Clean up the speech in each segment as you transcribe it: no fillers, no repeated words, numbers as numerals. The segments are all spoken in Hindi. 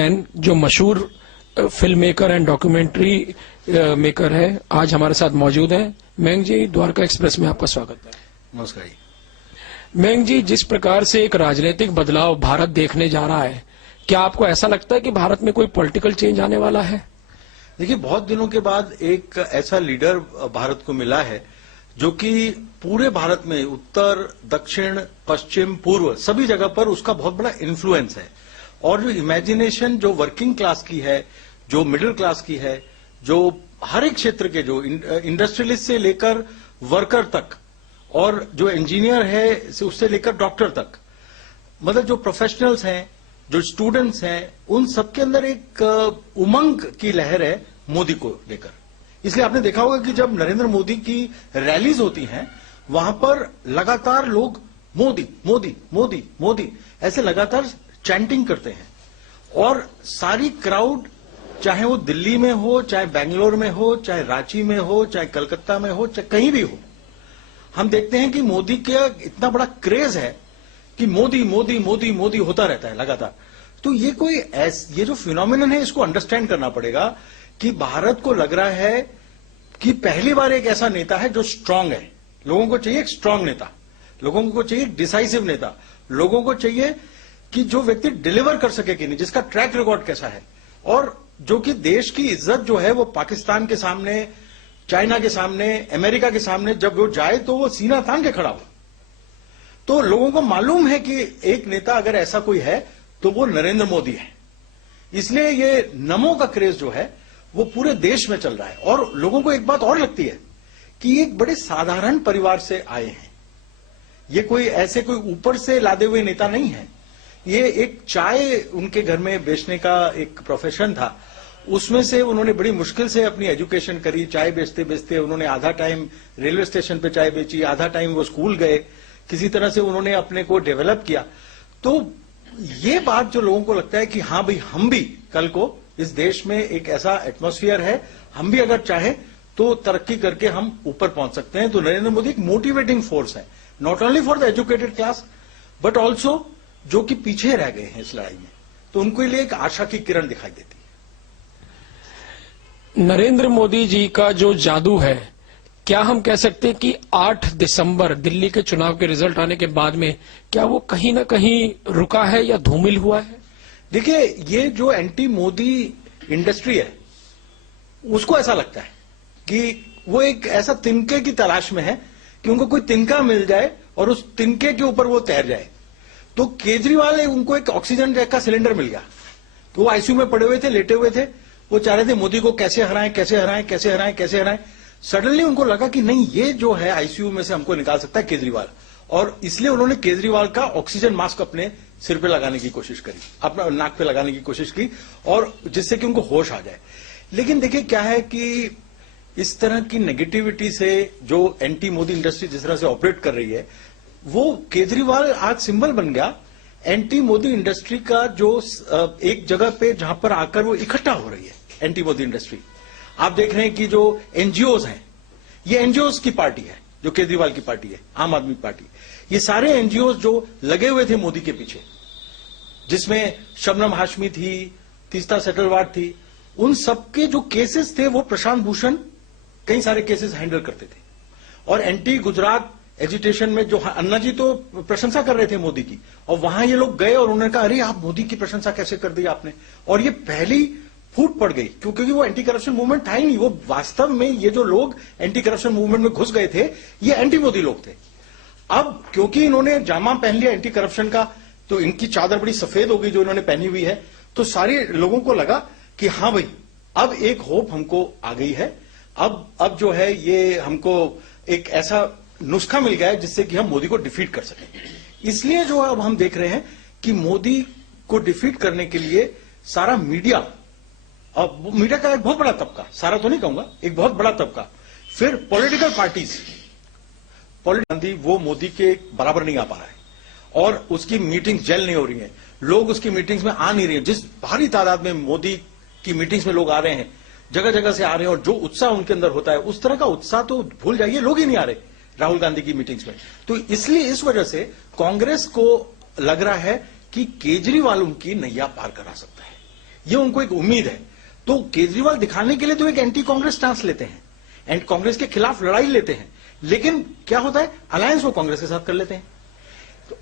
जो मशहूर film maker and documentary maker है, आज हमारे साथ मौजूद हैं। मयंक जी, द्वारका एक्सप्रेस में आपका स्वागत है। नमस्कार जी। मयंक जी, जिस प्रकार से एक राजनीतिक बदलाव भारत देखने जा रहा है, क्या आपको ऐसा लगता है कि भारत में कोई पॉलिटिकल चेंज आने वाला है? देखिए, बहुत दिनों के बाद एक ऐसा लीडर भारत को मिला है जो कि पूरे भारत में उत्तर, दक्षिण, पश्चिम, पूर्व सभी जगह पर उसका बहुत बड़ा इन्फ्लुएंस है। और जो इमेजिनेशन जो वर्किंग क्लास की है, जो मिडिल क्लास की है, जो हर एक क्षेत्र के जो इंडस्ट्रियलिस्ट से लेकर वर्कर तक और जो इंजीनियर है उससे लेकर डॉक्टर तक, मतलब जो प्रोफेशनल्स हैं, जो स्टूडेंट्स हैं, उन सबके अंदर एक उमंग की लहर है मोदी को लेकर। इसलिए आपने देखा होगा कि जब नरेंद्र मोदी की रैलीज होती हैं, वहां पर लगातार लोग मोदी मोदी मोदी मोदी ऐसे लगातार चैंटिंग करते हैं। और सारी क्राउड, चाहे वो दिल्ली में हो, चाहे बेंगलोर में हो, चाहे रांची में हो, चाहे कलकत्ता में हो, चाहे कहीं भी हो, हम देखते हैं कि मोदी का इतना बड़ा क्रेज है कि मोदी मोदी मोदी मोदी होता रहता है लगातार। तो ये जो फिनोमिनन है, इसको अंडरस्टैंड करना पड़ेगा कि भारत को लग रहा है कि पहली बार एक ऐसा नेता है जो स्ट्रांग है। लोगों को चाहिए एक स्ट्रांग नेता, लोगों को चाहिए एक डिसाइसिव नेता, लोगों को चाहिए कि जो व्यक्ति डिलीवर कर सके कि नहीं, जिसका ट्रैक रिकॉर्ड कैसा है, और जो कि देश की इज्जत जो है वो पाकिस्तान के सामने, चाइना के सामने, अमेरिका के सामने जब वो जाए तो वो सीना तान के खड़ा हो। तो लोगों को मालूम है कि एक नेता अगर ऐसा कोई है तो वो नरेंद्र मोदी है। इसलिए ये नमो का क्रेज जो है वो पूरे देश में चल रहा है। और लोगों को एक बात और लगती है कि ये एक बड़े साधारण परिवार से आए हैं। ये कोई ऊपर से लादे हुए नेता नहीं है। ये एक चाय उनके घर में बेचने का एक प्रोफेशन था, उसमें से उन्होंने बड़ी मुश्किल से अपनी एजुकेशन करी। चाय बेचते बेचते उन्होंने आधा टाइम रेलवे स्टेशन पे चाय बेची, आधा टाइम वो स्कूल गए, किसी तरह से उन्होंने अपने को डेवलप किया। तो ये बात जो लोगों को लगता है कि हाँ भाई, हम भी कल को इस देश में एक ऐसा एटमॉस्फेयर है, हम भी अगर चाहें तो तरक्की करके हम ऊपर पहुंच सकते हैं। तो नरेंद्र मोदी एक मोटिवेटिंग फोर्स है, not only for the educated class but also जो कि पीछे रह गए हैं इस लड़ाई में, तो उनके लिए एक आशा की किरण दिखाई देती है। नरेंद्र मोदी जी का जो जादू है, क्या हम कह सकते हैं कि 8 दिसंबर दिल्ली के चुनाव के रिजल्ट आने के बाद में क्या वो कहीं ना कहीं रुका है या धूमिल हुआ है? देखिए, ये जो एंटी मोदी इंडस्ट्री है, उसको ऐसा लगता है कि वो एक ऐसा तिनके की तलाश में है कि उनको कोई तिनका मिल जाए और उस तिनके के ऊपर वो तैर जाए। तो केजरीवाल, उनको एक ऑक्सीजन का सिलेंडर मिल गया, तो वो आईसीयू में पड़े हुए थे, लेटे हुए थे, वो चाह रहे थे मोदी को कैसे हराएं कैसे हराएं कैसे हराएं कैसे हराएं। सडनली उनको लगा कि नहीं, ये जो है आईसीयू में से हमको निकाल सकता है केजरीवाल, और इसलिए उन्होंने केजरीवाल का ऑक्सीजन मास्क अपने सिर पे लगाने की कोशिश करी, अपना नाक पे लगाने की कोशिश की, और जिससे कि उनको होश आ जाए। लेकिन देखिए क्या है कि इस तरह की नेगेटिविटी से जो एंटी मोदी इंडस्ट्री जिस तरह से ऑपरेट कर रही है, वो केजरीवाल आज सिंबल बन गया एंटी मोदी इंडस्ट्री का, जो एक जगह पे जहां पर आकर वो इकट्ठा हो रही है एंटी मोदी इंडस्ट्री। आप देख रहे हैं कि जो एनजीओज हैं, ये एनजीओज की पार्टी है, जो केजरीवाल की पार्टी है, आम आदमी पार्टी। ये सारे एनजीओज जो लगे हुए थे मोदी के पीछे, जिसमें शबनम हाशमी थी, तीस्ता सेटलवाड थी, उन सबके जो केसेस थे वो प्रशांत भूषण कई सारे केसेस हैंडल करते थे। और एंटी गुजरात एजिटेशन में जो अन्ना जी तो प्रशंसा कर रहे थे मोदी की, और वहां ये लोग गए और उन्होंने कहा, अरे आप मोदी की प्रशंसा कैसे कर दी आपने। और ये पहली फूट पड़ गई, क्योंकि वो एंटी करप्शन मूवमेंट था ही नहीं। वो वास्तव में ये जो लोग एंटी करप्शन मूवमेंट में घुस गए थे, ये एंटी मोदी लोग थे। अब क्योंकि इन्होंने जामा पहन लिया एंटी करप्शन का, तो इनकी चादर बड़ी सफेद हो गई जो इन्होंने पहनी हुई है। तो सारे लोगों को लगा कि हाँ भाई, अब एक होप हमको आ गई है, अब जो है ये हमको एक ऐसा नुस्खा मिल गया है जिससे कि हम मोदी को डिफीट कर सकें। इसलिए जो अब हम देख रहे हैं कि मोदी को डिफीट करने के लिए सारा मीडिया, अब मीडिया का एक बहुत बड़ा तबका, सारा तो नहीं कहूंगा, एक बहुत बड़ा तबका, फिर पॉलिटिकल पार्टीज, गांधी वो मोदी के बराबर नहीं आ पा रहा है, और उसकी मीटिंग्स जेल नहीं हो रही हैं, लोग उसकी मीटिंग्स में आ नहीं रहे हैं। जिस भारी तादाद में मोदी की मीटिंग्स में लोग आ रहे हैं, जगह जगह से आ रहे हैं, और जो उत्साह उनके अंदर होता है, उस तरह का उत्साह तो भूल जाइए, लोग ही नहीं आ रहे राहुल गांधी की मीटिंग्स में। तो इसलिए इस वजह से कांग्रेस को लग रहा है कि केजरीवाल उनकी नैया पार करा सकता है। ये उनको एक उम्मीद है। तो केजरीवाल दिखाने के लिए तो एक एंटी कांग्रेस स्टांस लेते हैं एंड कांग्रेस के खिलाफ लड़ाई लेते हैं, लेकिन क्या होता है, अलायंस वो कांग्रेस के साथ कर लेते हैं।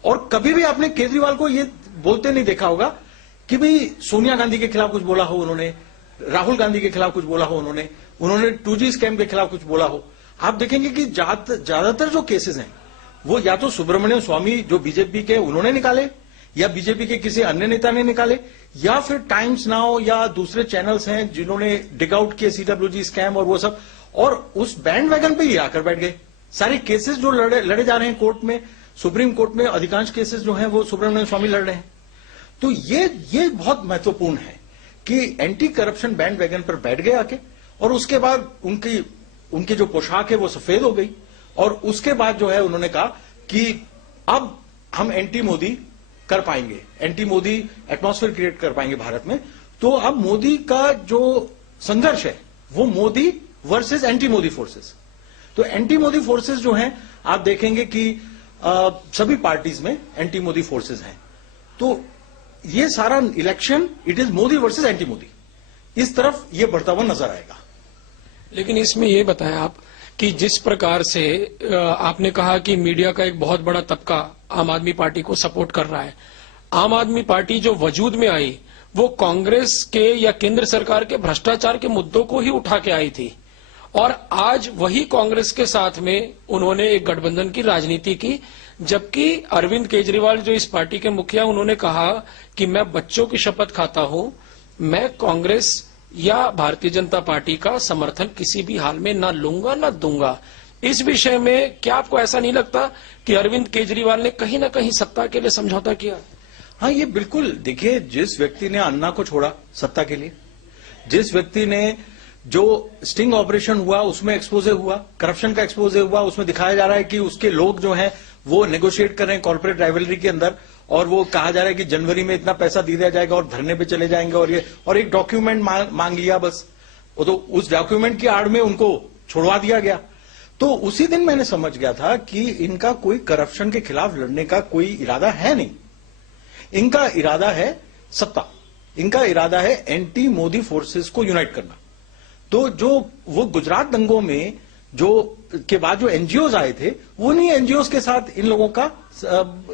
और कभी भी आपने केजरीवाल को ये बोलते नहीं देखा होगा कि भाई सोनिया गांधी के खिलाफ कुछ बोला हो उन्होंने, राहुल गांधी के खिलाफ कुछ बोला हो उन्होंने 2G स्कैम के खिलाफ कुछ बोला हो। आप देखेंगे कि ज्यादातर जो केसेस हैं वो या तो सुब्रमण्यम स्वामी जो बीजेपी के उन्होंने निकाले, या बीजेपी के किसी अन्य नेता ने निकाले, या फिर टाइम्स नाउ या दूसरे चैनल्स हैं जिन्होंने डिग आउट किए CWG स्कैम और वो सब, और उस बैंड वैगन पे ही आकर बैठ गए। सारे केसेस जो लड़े जा रहे हैं कोर्ट में, सुप्रीम कोर्ट में अधिकांश केसेस जो हैं वो सुब्रमण्यम स्वामी लड़ रहे हैं। तो ये बहुत महत्वपूर्ण है कि एंटी करप्शन बैंड वैगन पर बैठ गए आके, और उसके बाद उनकी जो पोशाक है वो सफेद हो गई, और उसके बाद जो है उन्होंने कहा कि अब हम एंटी मोदी कर पाएंगे, एंटी मोदी एटमॉस्फेयर क्रिएट कर पाएंगे भारत में। तो अब मोदी का जो संघर्ष है वो Modi versus anti Modi forces. तो एंटी मोदी फोर्सेस जो हैं आप देखेंगे कि सभी पार्टीज में एंटी मोदी फोर्सेस हैं। तो ये सारा election it is Modi versus anti Modi, इस तरफ ये बढ़ता हुआ नजर आएगा। लेकिन इसमें ये बताएं आप कि जिस प्रकार से आपने कहा कि मीडिया का एक बहुत बड़ा तबका आम आदमी पार्टी को सपोर्ट कर रहा है। आम आदमी पार्टी जो वजूद में आई वो कांग्रेस के या केंद्र सरकार के भ्रष्टाचार के मुद्दों को ही उठा के आई थी, और आज वही कांग्रेस के साथ में उन्होंने एक गठबंधन की राजनीति की, जबकि अरविंद केजरीवाल जो इस पार्टी के मुखिया, उन्होंने कहा कि मैं बच्चों की शपथ खाता हूं, मैं कांग्रेस या भारतीय जनता पार्टी का समर्थन किसी भी हाल में ना लूंगा ना दूंगा। इस विषय में क्या आपको ऐसा नहीं लगता कि अरविंद केजरीवाल ने कहीं ना कहीं सत्ता के लिए समझौता किया? हाँ, ये बिल्कुल, देखिए जिस व्यक्ति ने अन्ना को छोड़ा सत्ता के लिए, जिस व्यक्ति ने जो स्टिंग ऑपरेशन हुआ उसमें एक्सपोजे हुआ, करप्शन का एक्सपोजे हुआ, उसमें दिखाया जा रहा है कि उसके लोग जो हैं वो नेगोशिएट कर रहे हैं कॉर्पोरेट राइवलरी के अंदर, और वो कहा जा रहा है कि जनवरी में इतना पैसा दे दिया जाएगा और धरने पे चले जाएंगे, और एक डॉक्यूमेंट मांग लिया बस, वो तो उस डॉक्यूमेंट की आड़ में उनको छुड़वा दिया गया। तो उसी दिन मैंने समझ गया था कि इनका कोई करप्शन के खिलाफ लड़ने का कोई इरादा है नहीं, इनका इरादा है सत्ता, इनका इरादा है एंटी मोदी फोर्सेस को यूनाइट करना। तो जो वो गुजरात दंगों में जो के बाद जो एनजीओज आए थे, वो नहीं, एनजीओज के साथ इन लोगों का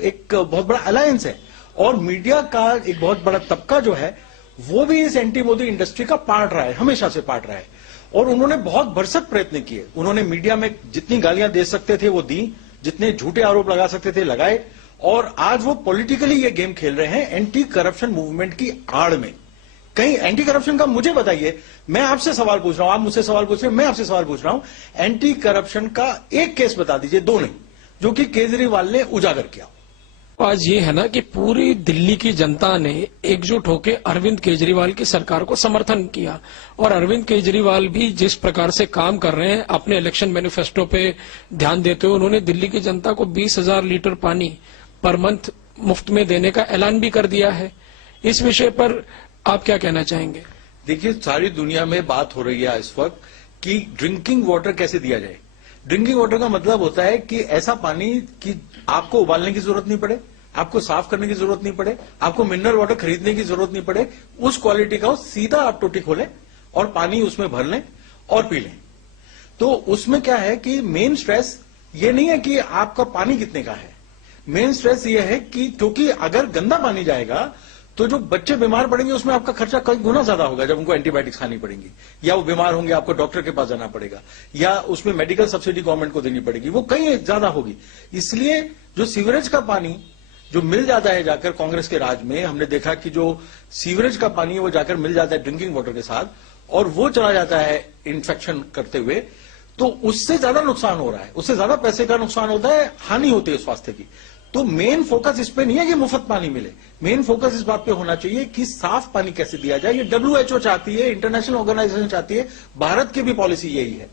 एक बहुत बड़ा अलायंस है, और मीडिया का एक बहुत बड़ा तबका जो है वो भी इस एंटी मोदी इंडस्ट्री का पार्ट रहा है, हमेशा से पार्ट रहा है। और उन्होंने बहुत भरसक प्रयत्न किए, उन्होंने मीडिया में जितनी गालियां दे सकते थे वो दी, जितने झूठे आरोप लगा सकते थे लगाए, और आज वो पॉलिटिकली ये गेम खेल रहे हैं एंटी करप्शन मूवमेंट की आड़ में। कहीं एंटी करप्शन का मुझे बताइए, मैं आपसे सवाल पूछ रहा हूं, आप मुझसे सवाल पूछ रहे हैं, मैं आपसे सवाल पूछ रहा हूं, एंटी करप्शन का एक केस बता दीजिए, दो नहीं, जो कि केजरीवाल ने उजागर किया। आज ये है ना कि पूरी दिल्ली की जनता ने एकजुट होकर अरविंद केजरीवाल की सरकार को समर्थन किया, और अरविंद केजरीवाल भी जिस प्रकार से काम कर रहे हैं अपने इलेक्शन मैनिफेस्टो पे ध्यान देते हुए, उन्होंने दिल्ली की जनता को 20,000 लीटर पानी पर मंथ मुफ्त में देने का ऐलान भी कर दिया है। इस विषय पर आप क्या कहना चाहेंगे? देखिए, सारी दुनिया में बात हो रही है इस वक्त कि ड्रिंकिंग वाटर कैसे दिया जाए। ड्रिंकिंग वाटर का मतलब होता है कि ऐसा पानी कि आपको उबालने की जरूरत नहीं पड़े, आपको साफ करने की जरूरत नहीं पड़े, आपको मिनरल वाटर खरीदने की जरूरत नहीं पड़े, उस क्वालिटी का हो, सीधा आप टोटी खोलें और पानी उसमें भर लें और पी लें। तो उसमें क्या है कि मेन स्ट्रेस ये नहीं है कि आपका पानी कितने का है, मेन स्ट्रेस ये है कि क्योंकि अगर गंदा पानी जाएगा तो जो बच्चे बीमार पड़ेंगे उसमें आपका खर्चा कई गुना ज्यादा होगा, जब उनको एंटीबायोटिक्स खानी पड़ेंगी, या वो बीमार होंगे आपको डॉक्टर के पास जाना पड़ेगा, या उसमें मेडिकल सब्सिडी गवर्नमेंट को देनी पड़ेगी, वो कहीं ज्यादा होगी। इसलिए जो सीवरेज का पानी जो मिल जाता है जाकर कांग्रेस के राज में, हमने देखा कि जो सीवरेज का पानी है वो जाकर मिल जाता है ड्रिंकिंग वाटर के साथ, और वो चला जाता है इन्फेक्शन करते हुए, तो उससे ज्यादा नुकसान हो रहा है, उससे ज्यादा पैसे का नुकसान होता है, हानि होती है स्वास्थ्य की। तो मेन फोकस इस पे नहीं है कि मुफ्त पानी मिले, मेन फोकस इस बात पे होना चाहिए कि साफ पानी कैसे दिया जाए। ये WHO चाहती है, इंटरनेशनल ऑर्गेनाइजेशन चाहती है, भारत की भी पॉलिसी यही है।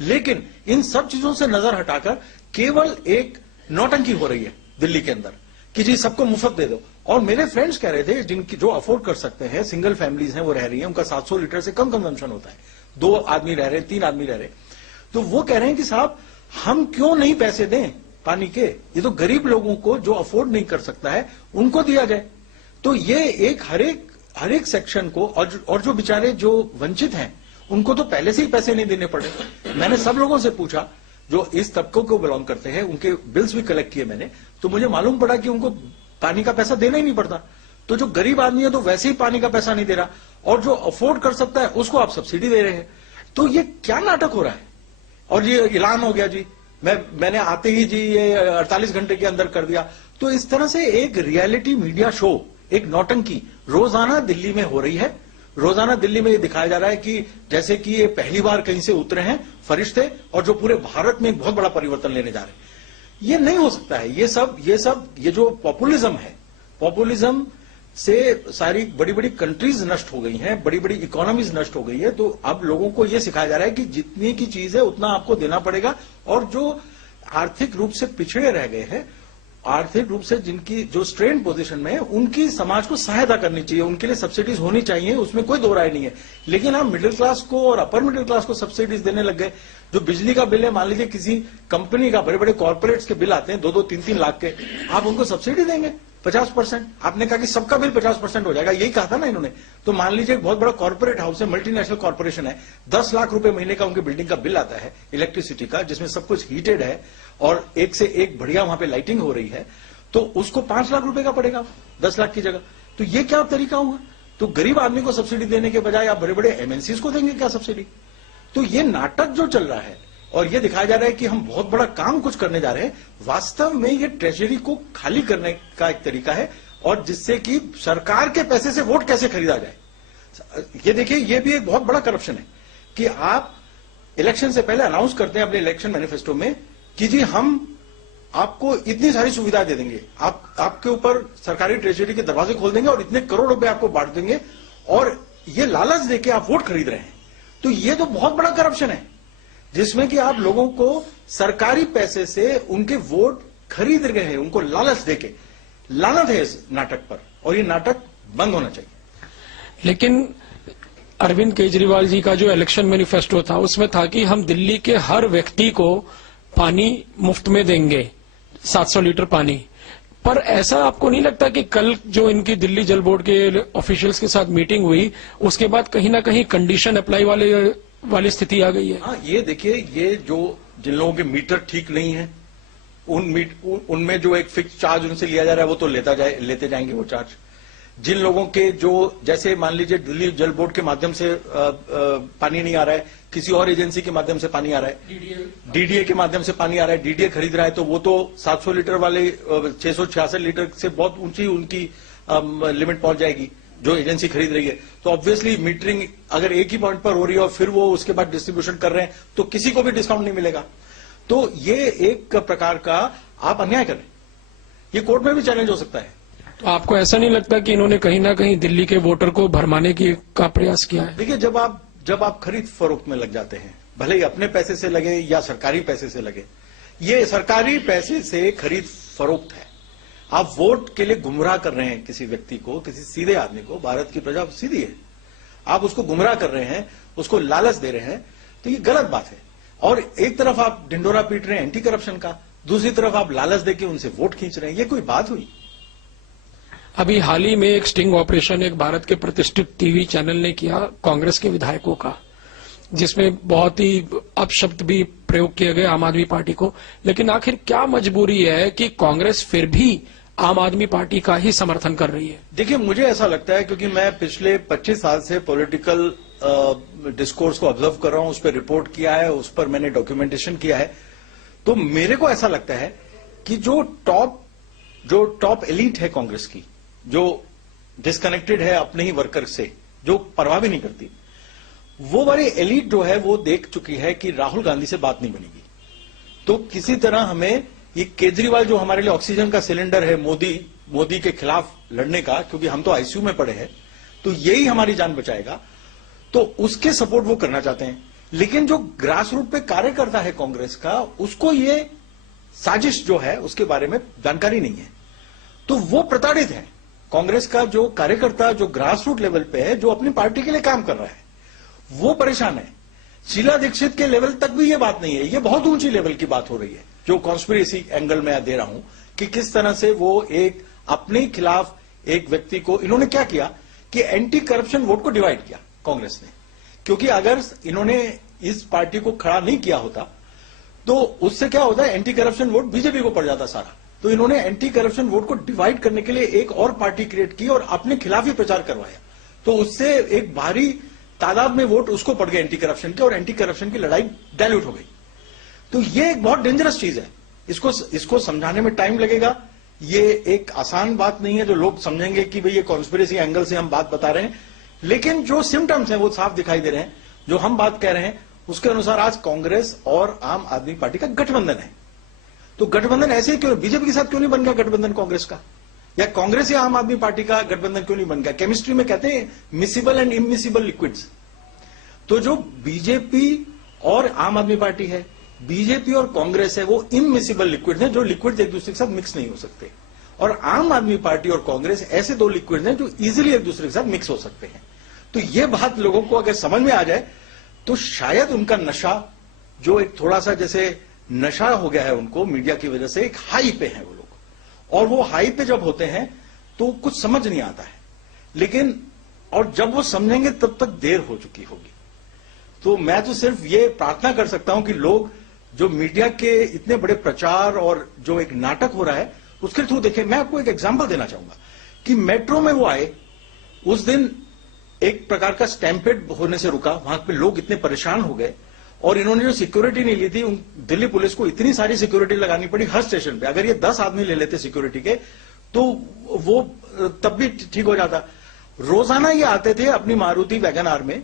लेकिन इन सब चीजों से नजर हटाकर केवल एक नौटंकी हो रही है दिल्ली के अंदर कि जी सबको मुफ्त दे दो। और मेरे फ्रेंड्स कह रहे थे जिनकी जो अफोर्ड कर सकते हैं, सिंगल फैमिलीज हैं वो रह रही है, उनका 700 लीटर से कम कंजम्पशन होता है, 2 आदमी रह रहे, 3 आदमी रह रहे, तो वो कह रहे हैं कि साहब हम क्यों नहीं पैसे दें पानी के, ये तो गरीब लोगों को जो अफोर्ड नहीं कर सकता है उनको दिया जाए। तो ये एक हर एक हर एक सेक्शन को, और जो बेचारे जो वंचित हैं उनको तो पहले से ही पैसे नहीं देने पड़े। मैंने सब लोगों से पूछा जो इस तबकों को बिलोंग करते हैं, उनके बिल्स भी कलेक्ट किए मैंने, तो मुझे मालूम पड़ा कि उनको पानी का पैसा देना ही नहीं पड़ता। तो जो गरीब आदमी है तो वैसे ही पानी का पैसा नहीं दे रहा, और जो अफोर्ड कर सकता है उसको आप सब्सिडी दे रहे हैं। तो ये क्या नाटक हो रहा है? और ये ऐलान हो गया जी, मैंने आते ही जी ये 48 घंटे के अंदर कर दिया। तो इस तरह से एक रियलिटी मीडिया शो, एक नौटंकी रोजाना दिल्ली में हो रही है। रोजाना दिल्ली में ये दिखाया जा रहा है कि जैसे कि ये पहली बार कहीं से उतरे हैं फरिश्ते, और जो पूरे भारत में एक बहुत बड़ा परिवर्तन लेने जा रहे हैं। ये नहीं हो सकता है। ये जो पॉपुलिज्म है, पॉपुलिज्म से सारी बड़ी बड़ी कंट्रीज नष्ट हो गई हैं, बड़ी बड़ी इकोनॉमीज नष्ट हो गई है। तो अब लोगों को यह सिखाया जा रहा है कि जितनी की चीज है उतना आपको देना पड़ेगा, और जो आर्थिक रूप से पिछड़े रह गए हैं, आर्थिक रूप से जिनकी जो स्ट्रेन पोजीशन में है, उनकी समाज को सहायता करनी चाहिए, उनके लिए सब्सिडीज होनी चाहिए, उसमें कोई दो राय नहीं है। लेकिन आप मिडिल क्लास को और अपर मिडिल क्लास को सब्सिडीज देने लग गए। जो बिजली का बिल है, मान लीजिए किसी कंपनी का, बड़े बड़े कॉर्पोरेट्स के बिल आते हैं 2-2, 3-3 लाख के, आप उनको सब्सिडी देंगे 50%। आपने कहा कि सबका बिल 50% हो जाएगा, यही कहा था ना इन्होंने। तो मान लीजिए एक बहुत बड़ा कॉर्पोरेट हाउस है, मल्टीनेशनल कॉर्पोरेशन है, 10 लाख रुपए महीने का उनके बिल्डिंग का बिल आता है इलेक्ट्रिसिटी का, जिसमें सब कुछ हीटेड है और एक से एक बढ़िया वहां पे लाइटिंग हो रही है, तो उसको 5 लाख रुपए का पड़ेगा 10 लाख की जगह। तो ये क्या तरीका हुआ? तो गरीब आदमी को सब्सिडी देने के बजाय आप बड़े बड़े एमएनसीज को देंगे क्या सब्सिडी? तो ये नाटक जो चल रहा है, और ये दिखाया जा रहा है कि हम बहुत बड़ा काम कुछ करने जा रहे हैं, वास्तव में ये ट्रेजरी को खाली करने का एक तरीका है, और जिससे कि सरकार के पैसे से वोट कैसे खरीदा जाए। ये देखिए, ये भी एक बहुत बड़ा करप्शन है कि आप इलेक्शन से पहले अनाउंस करते हैं अपने इलेक्शन मैनिफेस्टो में कि जी हम आपको इतनी सारी सुविधाएं दे देंगे, आपके ऊपर सरकारी ट्रेजरी के दरवाजे खोल देंगे और इतने करोड़ रुपए आपको बांट देंगे, और ये लालच देके आप वोट खरीद रहे हैं। तो ये तो बहुत बड़ा करप्शन है, जिसमें कि आप लोगों को सरकारी पैसे से उनके वोट खरीद रहे हैं, उनको लालच देके। लानत है इस नाटक पर, और ये नाटक बंद होना चाहिए। लेकिन अरविंद केजरीवाल जी का जो इलेक्शन मैनिफेस्टो था, उसमें था कि हम दिल्ली के हर व्यक्ति को पानी मुफ्त में देंगे, 700 लीटर पानी। पर ऐसा आपको नहीं लगता कि कल जो इनकी दिल्ली जल बोर्ड के ऑफिशियल्स के साथ मीटिंग हुई, उसके बाद कहीं ना कहीं कंडीशन अप्लाई वाली स्थिति आ गई है? हाँ, ये देखिए, ये जो जिन लोगों के मीटर ठीक नहीं है, उनमें जो एक फिक्स चार्ज उनसे लिया जा रहा है, वो तो लेते जाएंगे वो चार्ज। जिन लोगों के जो, जैसे मान लीजिए दिल्ली जल बोर्ड के माध्यम से पानी नहीं आ रहा है, किसी और एजेंसी के माध्यम से पानी आ रहा है, डीडीए के माध्यम से पानी आ रहा है, डीडीए खरीद रहा है, तो वो तो 700 लीटर वाले 666 लीटर से बहुत ऊंची उनकी लिमिट पहुंच जाएगी जो एजेंसी खरीद रही है। तो ऑब्वियसली मीटरिंग अगर एक ही पॉइंट पर हो रही है और फिर वो उसके बाद डिस्ट्रीब्यूशन कर रहे हैं, तो किसी को भी डिस्काउंट नहीं मिलेगा। तो ये एक प्रकार का आप अन्याय कर रहे हैं, ये कोर्ट में भी चैलेंज हो सकता है। तो आपको ऐसा नहीं लगता कि इन्होंने कहीं ना कहीं दिल्ली के वोटर को भरमाने का प्रयास किया है? देखिए, जब आप खरीद फरोख्त में लग जाते हैं, भले ही अपने पैसे से लगे या सरकारी पैसे से लगे, ये सरकारी पैसे से खरीद फरोख्त है। आप वोट के लिए गुमराह कर रहे हैं किसी व्यक्ति को, किसी सीधे आदमी को। भारत की प्रजा सीधी है, आप उसको गुमराह कर रहे हैं, उसको लालच दे रहे हैं, तो ये गलत बात है। और एक तरफ आप ढिंडोरा पीट रहे हैं एंटी करप्शन का, दूसरी तरफ आप लालच देके उनसे वोट खींच रहे हैं, ये कोई बात हुई? अभी हाल ही में एक स्टिंग ऑपरेशन एक भारत के प्रतिष्ठित टीवी चैनल ने किया कांग्रेस के विधायकों का, जिसमें बहुत ही अपशब्द भी प्रयोग किए गए आम आदमी पार्टी को। लेकिन आखिर क्या मजबूरी है कि कांग्रेस फिर भी आम आदमी पार्टी का ही समर्थन कर रही है? देखिए, मुझे ऐसा लगता है, क्योंकि मैं पिछले 25 साल से पॉलिटिकल डिस्कोर्स को ऑब्जर्व कर रहा हूं, उस पर रिपोर्ट किया है, उस पर मैंने डॉक्यूमेंटेशन किया है, तो मेरे को ऐसा लगता है कि जो टॉप एलीट है कांग्रेस की, जो डिस्कनेक्टेड है अपने ही वर्कर से, जो परवाह भी नहीं करती, वो वाली एलीट जो है वो देख चुकी है कि राहुल गांधी से बात नहीं बनेगी। तो किसी तरह हमें ये केजरीवाल जो हमारे लिए ऑक्सीजन का सिलेंडर है मोदी के खिलाफ लड़ने का, क्योंकि हम तो आईसीयू में पड़े हैं, तो यही हमारी जान बचाएगा, तो उसके सपोर्ट वो करना चाहते हैं। लेकिन जो ग्रास रूट पे कार्य करता है कांग्रेस का, उसको ये साजिश जो है उसके बारे में जानकारी नहीं है, तो वो प्रताड़ित है। कांग्रेस का जो कार्यकर्ता जो ग्रास रूट लेवल पे है, जो अपनी पार्टी के लिए काम कर रहा है, वो परेशान है। शीला दीक्षित के लेवल तक भी ये बात नहीं है, ये बहुत ऊंची लेवल की बात हो रही है, जो कॉन्स्पिरेसी एंगल में दे रहा हूं कि किस तरह से वो एक अपने खिलाफ एक व्यक्ति को, इन्होंने क्या किया कि एंटी करप्शन वोट को डिवाइड किया कांग्रेस ने, क्योंकि अगर इन्होंने इस पार्टी को खड़ा नहीं किया होता तो उससे क्या होता है, एंटी करप्शन वोट बीजेपी को पड़ जाता सारा। तो इन्होंने एंटी करप्शन वोट को डिवाइड करने के लिए एक और पार्टी क्रिएट की और अपने खिलाफ ही प्रचार करवाया, तो उससे एक भारी तादाद में वोट उसको पड़ गए एंटी करप्शन के, और एंटी करप्शन की लड़ाई डायल्यूट हो गई। तो ये एक बहुत डेंजरस चीज है, इसको समझाने में टाइम लगेगा। ये एक आसान बात नहीं है, जो लोग समझेंगे कि भाई ये कॉन्स्पिरेसी एंगल से हम बात बता रहे हैं, लेकिन जो सिम्टम्स हैं वो साफ दिखाई दे रहे हैं। जो हम बात कह रहे हैं उसके अनुसार आज कांग्रेस और आम आदमी पार्टी का गठबंधन है। तो गठबंधन ऐसे ही क्यों, बीजेपी के साथ क्यों नहीं बन गया गठबंधन कांग्रेस का, या कांग्रेस या आम आदमी पार्टी का गठबंधन क्यों नहीं बन गया? केमिस्ट्री में कहते हैं मिसिबल एंड इमिसिबल लिक्विड्स। तो जो बीजेपी और आम आदमी पार्टी है, बीजेपी और कांग्रेस है, वो इमिसिबल लिक्विड्स हैं, जो लिक्विड्स एक दूसरे के साथ मिक्स नहीं हो सकते। और आम आदमी पार्टी और कांग्रेस ऐसे दो लिक्विड्स हैं जो इजीली एक दूसरे के साथ मिक्स हो सकते हैं। तो ये बात लोगों को अगर समझ में आ जाए तो शायद उनका नशा, जो एक थोड़ा सा जैसे नशा हो गया है उनको मीडिया की वजह से, एक हाई पे है वो लोग, और वो हाई पे जब होते हैं तो कुछ समझ नहीं आता है, लेकिन और जब वो समझेंगे तब तक देर हो चुकी होगी। तो मैं तो सिर्फ ये प्रार्थना कर सकता हूं कि लोग जो मीडिया के इतने बड़े प्रचार और जो एक नाटक हो रहा है उसके थ्रू देखें। मैं आपको एक एग्जांपल देना चाहूंगा कि मेट्रो में वो आए, उस दिन एक प्रकार का स्टैम्पेड होने से रुका, वहां पे लोग इतने परेशान हो गए, और इन्होंने जो सिक्योरिटी नहीं ली थी, दिल्ली पुलिस को इतनी सारी सिक्योरिटी लगानी पड़ी हर स्टेशन पे। अगर ये 10 आदमी ले लेते सिक्योरिटी के तो वो तब भी ठीक हो जाता। रोजाना ये आते थे अपनी मारुति वैगन आर में,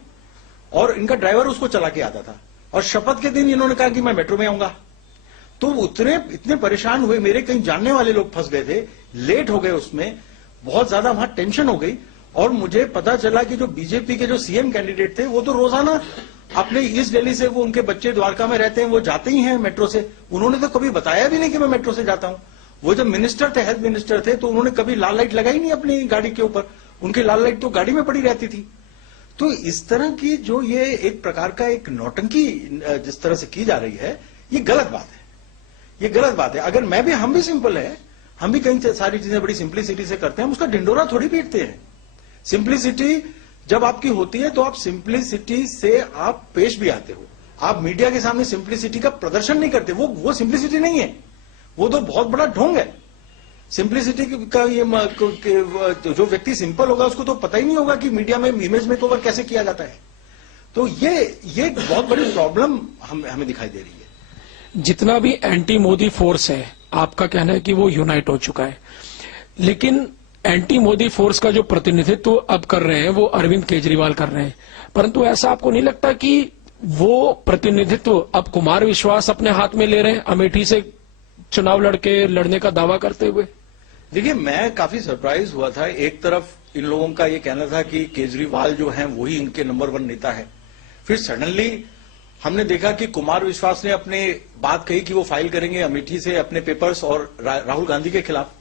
और इनका ड्राइवर उसको चला के आता था, और शपथ के दिन इन्होंने कहा कि मैं मेट्रो में आऊंगा। तो इतने परेशान हुए, मेरे कहीं जानने वाले लोग फंस गए थे, लेट हो गए, उसमें बहुत ज्यादा वहां टेंशन हो गई। और मुझे पता चला कि जो बीजेपी के जो सीएम कैंडिडेट थे वो तो रोजाना अपने ईस्ट दिल्ली से, वो उनके बच्चे द्वारका में रहते हैं, वो जाते ही हैं मेट्रो से। उन्होंने तो कभी बताया भी नहीं कि मैं मेट्रो से जाता हूं। वो जब मिनिस्टर थे, हेल्थ मिनिस्टर थे, तो उन्होंने कभी लाल लाइट लगाई नहीं अपनी गाड़ी के ऊपर, उनकी लाल लाइट तो गाड़ी में पड़ी रहती थी। तो इस तरह की जो ये एक प्रकार का एक नौटंकी जिस तरह से की जा रही है, ये गलत बात है, ये गलत बात है। अगर हम भी सिंपल है, हम भी कहीं सारी चीजें बड़ी सिंप्लिसिटी से करते हैं, हम उसका ढिंडोरा थोड़ी पीटते हैं। सिंप्लिसिटी जब आपकी होती है तो आप सिंप्लिसिटी से आप पेश भी आते हो। आप मीडिया के सामने सिंप्लिसिटी का प्रदर्शन नहीं करते, वो सिंप्लिसिटी नहीं है, वो तो बहुत बड़ा ढोंग है। सिंप्लिसिटी का ये जो व्यक्ति सिंपल होगा उसको तो पता ही नहीं होगा कि मीडिया में इमेज मेकओवर कैसे किया जाता है। तो ये बहुत बड़ी प्रॉब्लम हमें दिखाई दे रही है। जितना भी एंटी मोदी फोर्स है, आपका कहना है कि वो यूनाइट हो चुका है, लेकिन एंटी मोदी फोर्स का जो प्रतिनिधित्व अब कर रहे हैं वो अरविंद केजरीवाल कर रहे हैं, परंतु ऐसा आपको नहीं लगता कि वो प्रतिनिधित्व अब कुमार विश्वास अपने हाथ में ले रहे हैं, अमेठी से चुनाव लड़ने का दावा करते हुए? देखिए, मैं काफी सरप्राइज हुआ था। एक तरफ इन लोगों का ये कहना था कि केजरीवाल जो हैं वही इनके नंबर 1 नेता है, फिर सडनली हमने देखा कि कुमार विश्वास ने अपने बात कही कि वो फाइल करेंगे अमेठी से अपने पेपर्स और राहुल गांधी के खिलाफ।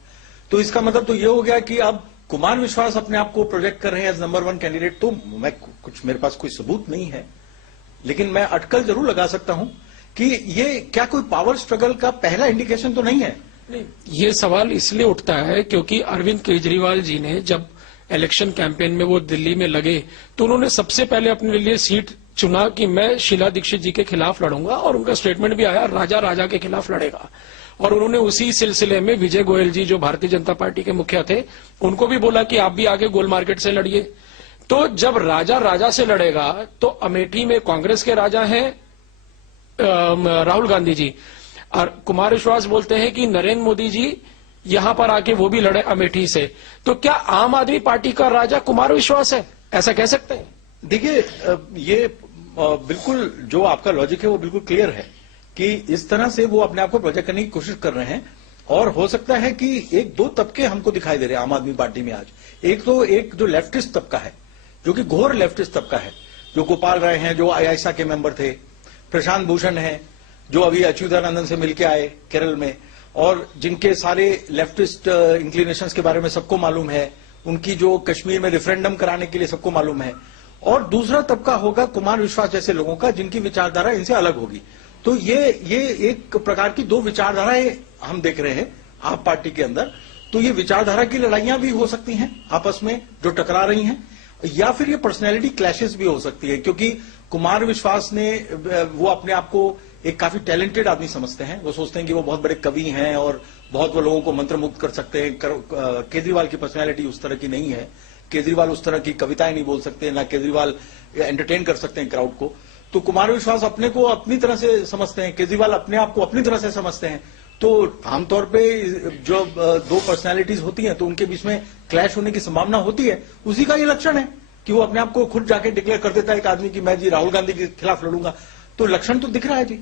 तो इसका मतलब तो ये हो गया कि अब कुमार विश्वास अपने आप को प्रोजेक्ट कर रहे हैं एज नंबर 1 कैंडिडेट। तो मेरे पास कोई सबूत नहीं है, लेकिन मैं अटकल जरूर लगा सकता हूं कि ये क्या कोई पावर स्ट्रगल का पहला इंडिकेशन तो नहीं है। नहीं, ये सवाल इसलिए उठता है क्योंकि अरविंद केजरीवाल जी ने जब इलेक्शन कैंपेन में वो दिल्ली में लगे तो उन्होंने सबसे पहले अपने लिए सीट चुना कि मैं शीला दीक्षित जी के खिलाफ लड़ूंगा, और उनका स्टेटमेंट भी आया राजा के खिलाफ लड़ेगा। और उन्होंने उसी सिलसिले में विजय गोयल जी जो भारतीय जनता पार्टी के मुखिया थे उनको भी बोला कि आप भी आगे गोल मार्केट से लड़िए। तो जब राजा से लड़ेगा तो अमेठी में कांग्रेस के राजा हैं राहुल गांधी जी, और कुमार विश्वास बोलते हैं कि नरेंद्र मोदी जी यहां पर आके वो भी लड़े अमेठी से। तो क्या आम आदमी पार्टी का राजा कुमार विश्वास है, ऐसा कह सकते हैं? देखिए, ये बिल्कुल जो आपका लॉजिक है वो बिल्कुल क्लियर है कि इस तरह से वो अपने आप को प्रोजेक्ट करने की कोशिश कर रहे हैं। और हो सकता है कि एक दो तबके हमको दिखाई दे रहे हैं आम आदमी पार्टी में आज। एक जो लेफ्टिस्ट तबका है, जो कि घोर लेफ्टिस्ट तबका है, जो गोपाल राय हैं, जो आईआईसा के मेंबर थे, प्रशांत भूषण हैं, जो अभी अच्युतानंदन से मिलके आए केरल में, और जिनके सारे लेफ्टिस्ट इंक्लिनेशंस के बारे में सबको मालूम है, उनकी जो कश्मीर में रेफरेंडम कराने के लिए सबको मालूम है। और दूसरा तबका होगा कुमार विश्वास जैसे लोगों का, जिनकी विचारधारा इनसे अलग होगी। तो ये एक प्रकार की दो विचारधाराएं हम देख रहे हैं आप पार्टी के अंदर। तो ये विचारधारा की लड़ाइयां भी हो सकती हैं आपस में जो टकरा रही हैं। या फिर ये पर्सनैलिटी क्लैशेस भी हो सकती है, क्योंकि कुमार विश्वास ने वो अपने आप को एक काफी टैलेंटेड आदमी समझते हैं। वो सोचते हैं कि वो बहुत बड़े कवि हैं और बहुत वो लोगों को मंत्रमुग्ध कर सकते हैं। केजरीवाल की पर्सनैलिटी उस तरह की नहीं है। केजरीवाल उस तरह की कविताएं नहीं बोल सकते, ना केजरीवाल एंटरटेन कर सकते हैं क्राउड को। तो कुमार विश्वास अपने को अपनी तरह से समझते हैं, केजरीवाल अपने आप को अपनी तरह से समझते हैं। तो आमतौर पे जो दो पर्सनैलिटीज होती हैं तो उनके बीच में क्लैश होने की संभावना होती है। उसी का ये लक्षण है कि वो अपने आप को खुद जाके डिक्लेयर कर देता है एक आदमी कि मैं जी राहुल गांधी के खिलाफ लड़ूंगा। तो लक्षण तो दिख रहा है जी।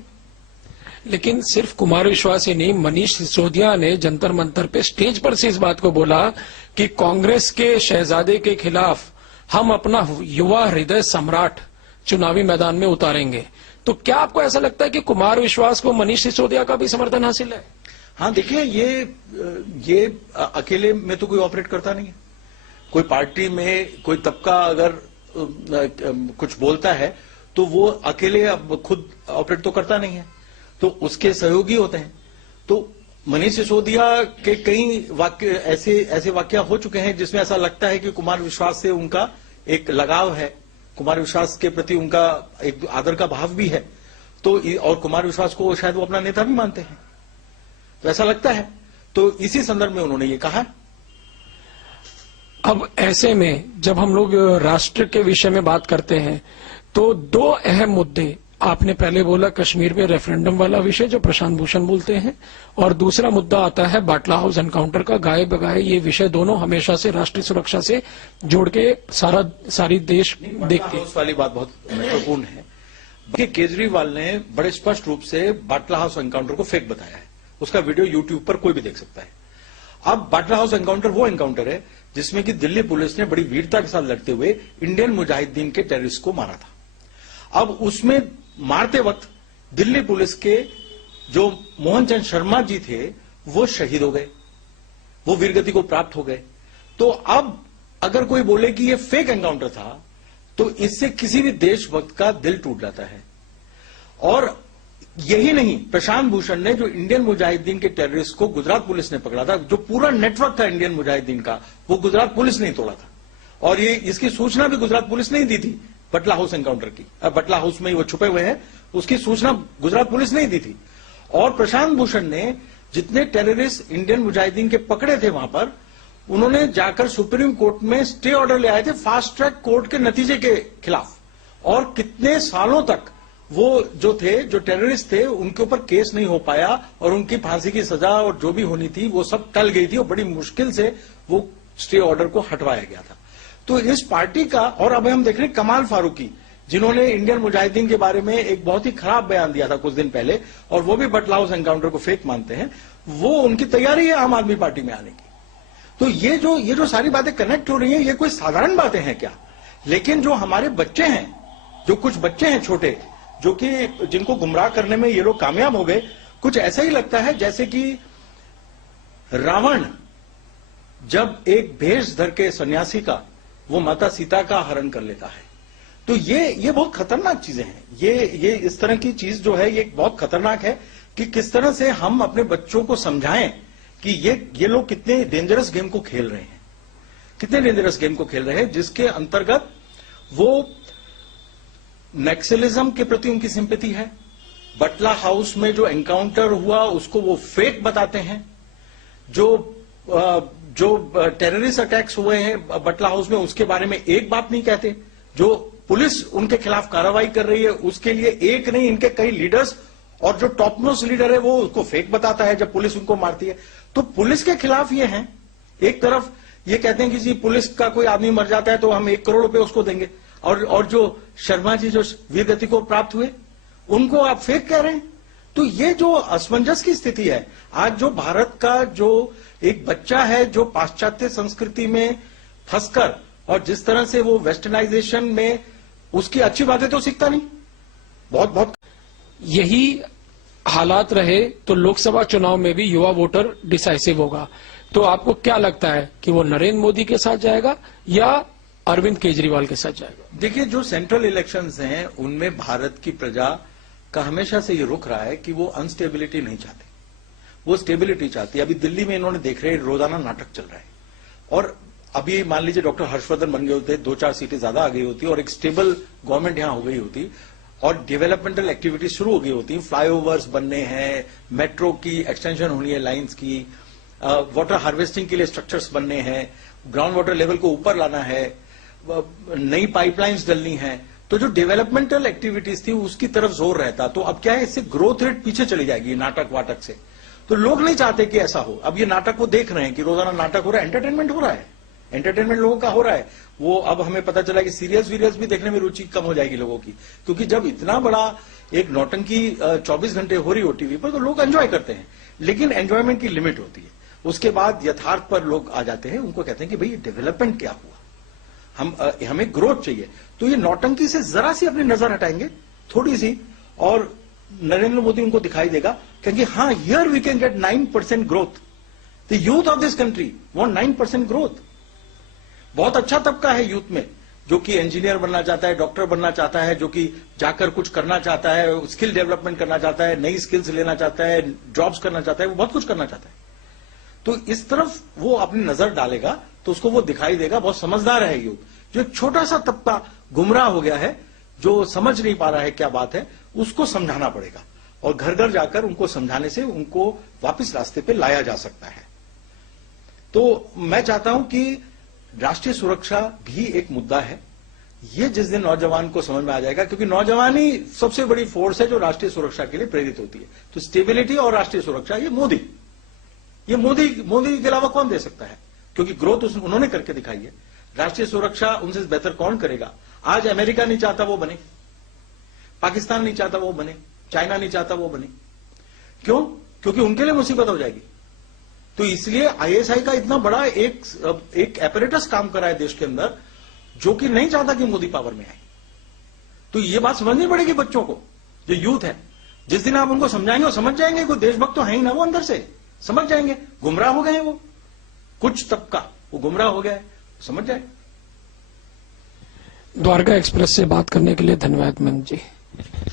लेकिन सिर्फ कुमार विश्वास ही नहीं, मनीष सिसोदिया ने जंतर मंतर पे स्टेज पर से इस बात को बोला कि कांग्रेस के शहजादे के खिलाफ हम अपना युवा हृदय सम्राट चुनावी मैदान में उतारेंगे। तो क्या आपको ऐसा लगता है कि कुमार विश्वास को मनीष सिसोदिया का भी समर्थन हासिल है? हाँ, देखिए ये अकेले में तो कोई ऑपरेट करता नहीं है। कोई पार्टी में कोई तबका अगर कुछ बोलता है तो वो अकेले अब खुद ऑपरेट तो करता नहीं है, तो उसके सहयोगी होते हैं। तो मनीष सिसोदिया के कई वाक्य ऐसे वाक्य हो चुके हैं जिसमें ऐसा लगता है कि कुमार विश्वास से उनका एक लगाव है, कुमार विश्वास के प्रति उनका एक आदर का भाव भी है। तो और कुमार विश्वास को शायद वो अपना नेता भी मानते हैं, तो ऐसा लगता है। तो इसी संदर्भ में उन्होंने ये कहा। अब ऐसे में जब हम लोग राष्ट्र के विषय में बात करते हैं तो दो अहम मुद्दे आपने पहले बोला, कश्मीर में रेफरेंडम वाला विषय जो प्रशांत भूषण बोलते हैं, और दूसरा मुद्दा आता है बाटला हाउस एनकाउंटर का। गाये बगाए ये विषय दोनों हमेशा से राष्ट्रीय सुरक्षा से जोड़ के सारी देश देखते हैं। उस वाली बात बहुत महत्वपूर्ण है कि केजरीवाल ने बड़े स्पष्ट रूप से बाटला हाउस एनकाउंटर को फेक बताया है। उसका वीडियो यूट्यूब पर कोई भी देख सकता है। अब बाटला हाउस एनकाउंटर वो एनकाउंटर है जिसमें कि दिल्ली पुलिस ने बड़ी वीरता के साथ लड़ते हुए इंडियन मुजाहिदीन के टेररिस्ट को मारा था। अब उसमें मारते वक्त दिल्ली पुलिस के जो मोहन चंद शर्मा जी थे वो शहीद हो गए, वो वीरगति को प्राप्त हो गए। तो अब अगर कोई बोले कि ये फेक एनकाउंटर था तो इससे किसी भी देशभक्त का दिल टूट जाता है। और यही नहीं, प्रशांत भूषण ने जो इंडियन मुजाहिदीन के टेररिस्ट को गुजरात पुलिस ने पकड़ा था, जो पूरा नेटवर्क था इंडियन मुजाहिदीन का, वो गुजरात पुलिस ने तोड़ा था। और ये इसकी सूचना भी गुजरात पुलिस ने ही दी थी बटला हाउस एनकाउंटर की। बटला हाउस में ही वो छुपे हुए हैं, उसकी सूचना गुजरात पुलिस ने ही दी थी। और प्रशांत भूषण ने जितने टेररिस्ट इंडियन मुजाहिदीन के पकड़े थे वहां पर, उन्होंने जाकर सुप्रीम कोर्ट में स्टे ऑर्डर ले आए थे फास्ट ट्रैक कोर्ट के नतीजे के खिलाफ। और कितने सालों तक वो जो टेररिस्ट थे उनके ऊपर केस नहीं हो पाया और उनकी फांसी की सजा और जो भी होनी थी वो सब टल गई थी और बड़ी मुश्किल से वो स्टे ऑर्डर को हटवाया गया था। तो इस पार्टी का, और अब हम देख रहे हैं कमाल फारूकी, जिन्होंने इंडियन मुजाहिदीन के बारे में एक बहुत ही खराब बयान दिया था कुछ दिन पहले, और वो भी बटला हाउस एनकाउंटर को फेक मानते हैं, वो उनकी तैयारी है आम आदमी पार्टी में आने की। तो ये जो सारी बातें कनेक्ट हो रही हैं, ये कोई साधारण बातें हैं क्या? लेकिन जो हमारे बच्चे हैं, जो कुछ बच्चे हैं छोटे, जो कि जिनको गुमराह करने में ये लोग कामयाब हो गए, कुछ ऐसा ही लगता है जैसे कि रावण जब एक भेष धर के सन्यासी का वो माता सीता का हरण कर लेता है। तो ये बहुत खतरनाक चीजें हैं। ये इस तरह की चीज जो है ये बहुत खतरनाक है कि किस तरह से हम अपने बच्चों को समझाएं कि ये लोग कितने डेंजरस गेम को खेल रहे हैं, कितने डेंजरस गेम को खेल रहे हैं, जिसके अंतर्गत वो नक्सलिज्म के प्रति उनकी सिंपैथी है। बटला हाउस में जो एनकाउंटर हुआ उसको वो फेक बताते हैं। जो टेररिस्ट अटैक्स हुए हैं बटला हाउस में उसके बारे में एक बात नहीं कहते। जो पुलिस उनके खिलाफ कार्रवाई कर रही है उसके लिए एक नहीं, इनके कई लीडर्स, और जो टॉप मोस्ट लीडर है वो उसको फेक बताता है जब पुलिस उनको मारती है। तो पुलिस के खिलाफ ये हैं। एक तरफ ये कहते हैं कि जी पुलिस का कोई आदमी मर जाता है तो हम 1 करोड़ रुपए उसको देंगे, और जो शर्मा जी जो वीरगति को प्राप्त हुए उनको आप फेक कह रहे हैं। तो ये जो असमंजस की स्थिति है, आज जो भारत का जो एक बच्चा है जो पाश्चात्य संस्कृति में फंसकर और जिस तरह से वो वेस्टर्नाइजेशन में उसकी अच्छी बातें तो सीखता नहीं, बहुत यही हालात रहे तो लोकसभा चुनाव में भी युवा वोटर डिसाइसिव होगा। तो आपको क्या लगता है कि वो नरेंद्र मोदी के साथ जाएगा या अरविंद केजरीवाल के साथ जाएगा? देखिए, जो सेंट्रल इलेक्शंस हैं उनमें भारत की प्रजा का हमेशा से ये रुख रहा है कि वो अनस्टेबिलिटी नहीं चाहती, वो स्टेबिलिटी चाहती है। अभी दिल्ली में इन्होंने देख रहे रोजाना नाटक चल रहा है, और अभी मान लीजिए डॉक्टर हर्षवर्धन बन गए होते, 2-4 सीटें ज्यादा आ गई होती और एक स्टेबल गवर्नमेंट यहां हो गई होती और डेवलपमेंटल एक्टिविटी शुरू हो गई होती, फ्लाईओवर्स बनने हैं, मेट्रो की एक्सटेंशन होनी है लाइंस की, वाटर हार्वेस्टिंग के लिए स्ट्रक्चर्स बनने हैं, ग्राउंड वाटर लेवल को ऊपर लाना है, नई पाइपलाइंस डलनी है, तो जो डेवलपमेंटल एक्टिविटीज थी उसकी तरफ जोर रहता। तो अब क्या है, इससे ग्रोथ रेट पीछे चली जाएगी नाटक वाटक से। तो लोग नहीं चाहते कि ऐसा हो। अब ये नाटक वो देख रहे हैं कि रोजाना नाटक हो रहा है, एंटरटेनमेंट हो रहा है, एंटरटेनमेंट लोगों का हो रहा है। वो अब हमें पता चला कि सीरियस वीरियस भी देखने में रुचि कम हो जाएगी लोगों की, क्योंकि जब इतना बड़ा एक नौटंकी 24 घंटे हो रही हो टीवी पर तो लोग एंजॉय करते हैं, लेकिन एंजॉयमेंट की लिमिट होती है। उसके बाद यथार्थ पर लोग आ जाते हैं, उनको कहते हैं कि भाई डेवलपमेंट क्या हुआ, हमें ग्रोथ चाहिए। तो ये नौटंकी से जरा सी अपनी नजर हटाएंगे थोड़ी सी, और नरेंद्र मोदी उनको दिखाई देगा क्योंकि हाँ, here we can get 9% growth. The youth of this country want 9% growth. बहुत अच्छा तबका है यूथ में, जो कि इंजीनियर बनना चाहता है, डॉक्टर बनना चाहता है, जो कि जाकर कुछ करना चाहता है, स्किल डेवलपमेंट करना चाहता है, नई स्किल्स लेना चाहता है, जॉब्स करना चाहता है, वो बहुत कुछ करना चाहता है। तो इस तरफ वो अपनी नजर डालेगा तो उसको वो दिखाई देगा। बहुत समझदार है यूथ। जो एक छोटा सा तबका गुमराह हो गया है, जो समझ नहीं पा रहा है क्या बात है, उसको समझाना पड़ेगा और घर घर जाकर उनको समझाने से उनको वापस रास्ते पे लाया जा सकता है। तो मैं चाहता हूं कि राष्ट्रीय सुरक्षा भी एक मुद्दा है। ये जिस दिन नौजवान को समझ में आ जाएगा, क्योंकि नौजवान ही सबसे बड़ी फोर्स है जो राष्ट्रीय सुरक्षा के लिए प्रेरित होती है। तो स्टेबिलिटी और राष्ट्रीय सुरक्षा ये मोदी के अलावा कौन दे सकता है, क्योंकि ग्रोथ उन्होंने करके दिखाई है। राष्ट्रीय सुरक्षा उनसे बेहतर कौन करेगा। आज अमेरिका नहीं चाहता वो बने, पाकिस्तान नहीं चाहता वो बने, चाइना नहीं चाहता वो बने। क्यों? क्योंकि उनके लिए मुसीबत हो जाएगी। तो इसलिए आईएसआई का इतना बड़ा एक एपरेटस काम कर रहा है देश के अंदर, जो कि नहीं चाहता कि मोदी पावर में आए। तो ये बात समझनी पड़ेगी बच्चों को, जो यूथ है। जिस दिन आप उनको समझाएंगे वो समझ जाएंगे। कोई देशभक्त तो है ही ना, वो अंदर से समझ जाएंगे। गुमराह हो गए हैं वो, कुछ तबका वो गुमराह हो गया है, समझ जाए। द्वारका एक्सप्रेस से बात करने के लिए धन्यवाद मनोज जी।